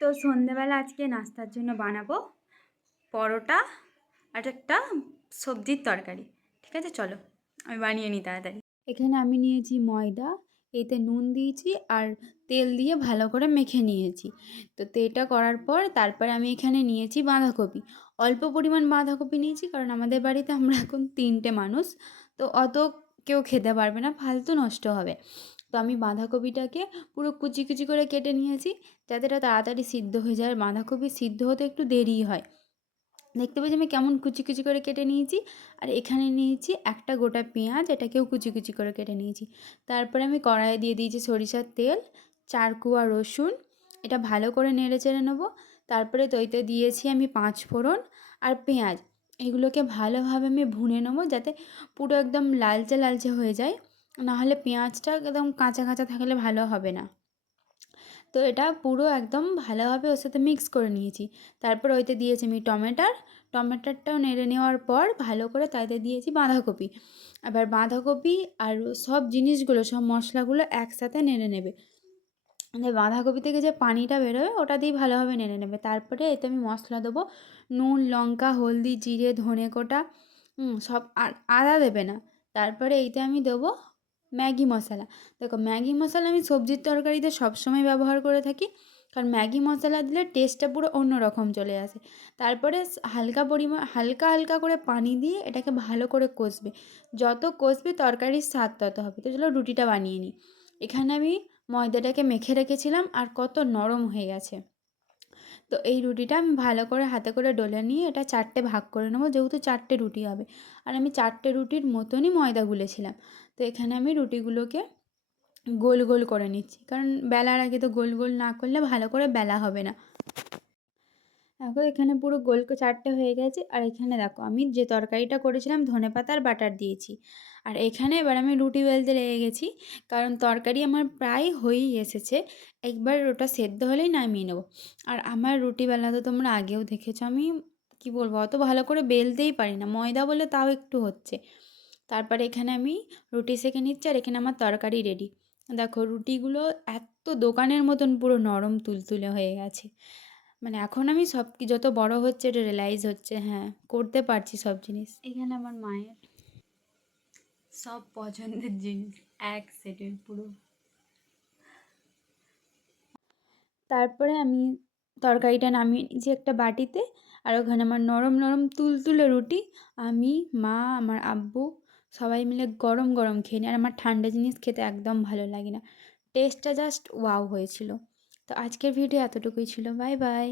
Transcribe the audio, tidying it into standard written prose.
তো সন্ধেবেলা আজকে নাস্তার জন্য বানাবো পরোটা আর একটা সবজির তরকারি। ঠিক আছে, চলো আমি বানিয়ে নিই তাড়াতাড়ি। এখানে আমি নিয়েছি ময়দা, এতে নুন দিয়েছি আর তেল দিয়ে ভালো করে মেখে নিয়েছি। তো এটা করার পর তারপরে আমি এখানে নিয়েছি বাঁধাকপি। অল্প পরিমাণ বাঁধাকপি নিয়েছি কারণ আমাদের বাড়িতে আমরা এখন 3টে মানুষ, তো অত কেউ খেতে পারবে না, ফালতু নষ্ট হবে। তো আমি বাঁধাকপিটাকে পুরো কুচি কুচি করে কেটে নিয়েছি যাতে এটা তাড়াতাড়ি সিদ্ধ হয়ে যায়। আর বাঁধাকপি সিদ্ধ হতে একটু দেরি হয়। দেখতে পেয়েছি আমি কেমন কুচি কুচি করে কেটে নিয়েছি। আর এখানে নিয়েছি একটা গোটা পেঁয়াজ, এটাকেও কুচি কুচি করে কেটে নিয়েছি। তারপরে আমি কড়াইয়ে দিয়ে দিয়েছি সরিষার তেল, 4 কোয়া রসুন, এটা ভালো করে নেড়ে চেড়ে নেবো। তারপরে তইতে দিয়েছি আমি 5 ফোড়ন আর পেঁয়াজ, এগুলোকে ভালোভাবে আমি ভুনে নেবো যাতে পুরো একদম লালচে লালচে হয়ে যায়, নাহলে পেঁয়াজটা একদম কাঁচা কাঁচা থাকলে ভালো হবে না। তো এটা পুরো একদম ভালোভাবে ওর সাথে মিক্স করে নিয়েছি। তারপর ওইতে দিয়েছি আমি টমেটোটাও নেড়ে নেওয়ার পর ভালো করে তাতে দিয়েছি বাঁধাকপি। এবার বাঁধাকপি আর সব জিনিসগুলো, সব মশলাগুলো একসাথে নেড়ে নেবে। মানে বাঁধাকপি থেকে যে পানিটা বেরোবে ওটা দিয়েই ভালোভাবে নেড়ে নেবে। তারপরে এতে আমি মশলা দেবো, নুন, লঙ্কা, হলদি, জিরে, ধনে গোটা, সব। আর আদা দেবে না। তারপরে এইতে আমি দেবো ম্যাগি মশলা। দেখো, ম্যাগি মশলা আমি সবজির তরকারিতে সবসময় ব্যবহার করে থাকি, কারণ ম্যাগি মশলা দিলে টেস্টটা পুরো অন্য রকম চলে আসে। তারপরে হালকা হালকা করে পানি দিয়ে এটাকে ভালো করে কষবে। যত কষবে তরকারির স্বাদ তত হবে। তো চলো রুটিটা বানিয়ে নিই। এখানে আমি ময়দাটাকে মেখে রেখেছিলাম আর কত নরম হয়ে গেছে। তো এই রুটিটা আমি ভালো করে হাতে করে ডলে নিয়ে এটা 4টে ভাগ করে নেবো, যেহেতু 4টে রুটি হবে। আর আমি 4টে রুটির মতনই ময়দা গুলেছিলাম। তো এখানে আমি রুটিগুলোকে গোল গোল করে নিচ্ছি, কারণ বেলার আগে তো গোল গোল না করলে ভালো করে বেলা হবে না। দেখো এখানে পুরো গোল 4টে হয়ে গেছে। আর এখানে দেখো আমি যে তরকারিটা করেছিলাম ধনেপাতা আর বাটার দিয়েছি। আর এখানে এবার আমি রুটি বেলতে লেগে গেছি, কারণ তরকারি আমার প্রায় হয়েই এসেছে। একবার ওটা সেদ্ধ হলেই নামিয়ে নেবো। আর আমার রুটি বেলা তো তোমরা আগেও দেখেছো, আমি কি বলবো, অত ভালো করে বেলতেই পারি না, ময়দা বলে তাও একটু হচ্ছে। তারপরে এখানে আমি রুটি সেঁকে নিচ্ছি আর এখানে আমার তরকারি রেডি। দেখো রুটিগুলো এত দোকানের মতন পুরো নরম তুলতুলে হয়ে গেছে। মানে এখন আমি যত বড় হচ্ছে এটা রিয়েলাইজ হচ্ছে, হ্যাঁ করতে পারছি সব জিনিস। এখানে আমার মায়ের সব পছন্দের জিনিস এক সেটের পুরো। তারপরে আমি তরকারিটা নামিয়ে নিয়েছি একটা বাটিতে। আর ওখানে আমার নরম নরম তুলতুলে রুটি, আমি, মা, আমার আব্বু সবাই মিলে গরম গরম খেয়ে নিই। আর আমার ঠান্ডা জিনিস খেতে একদম ভালো লাগে না। টেস্টটা জাস্ট ওয়াও হয়েছিল। তো আজকের ভিডিও এতটুকুই ছিল। Bye bye.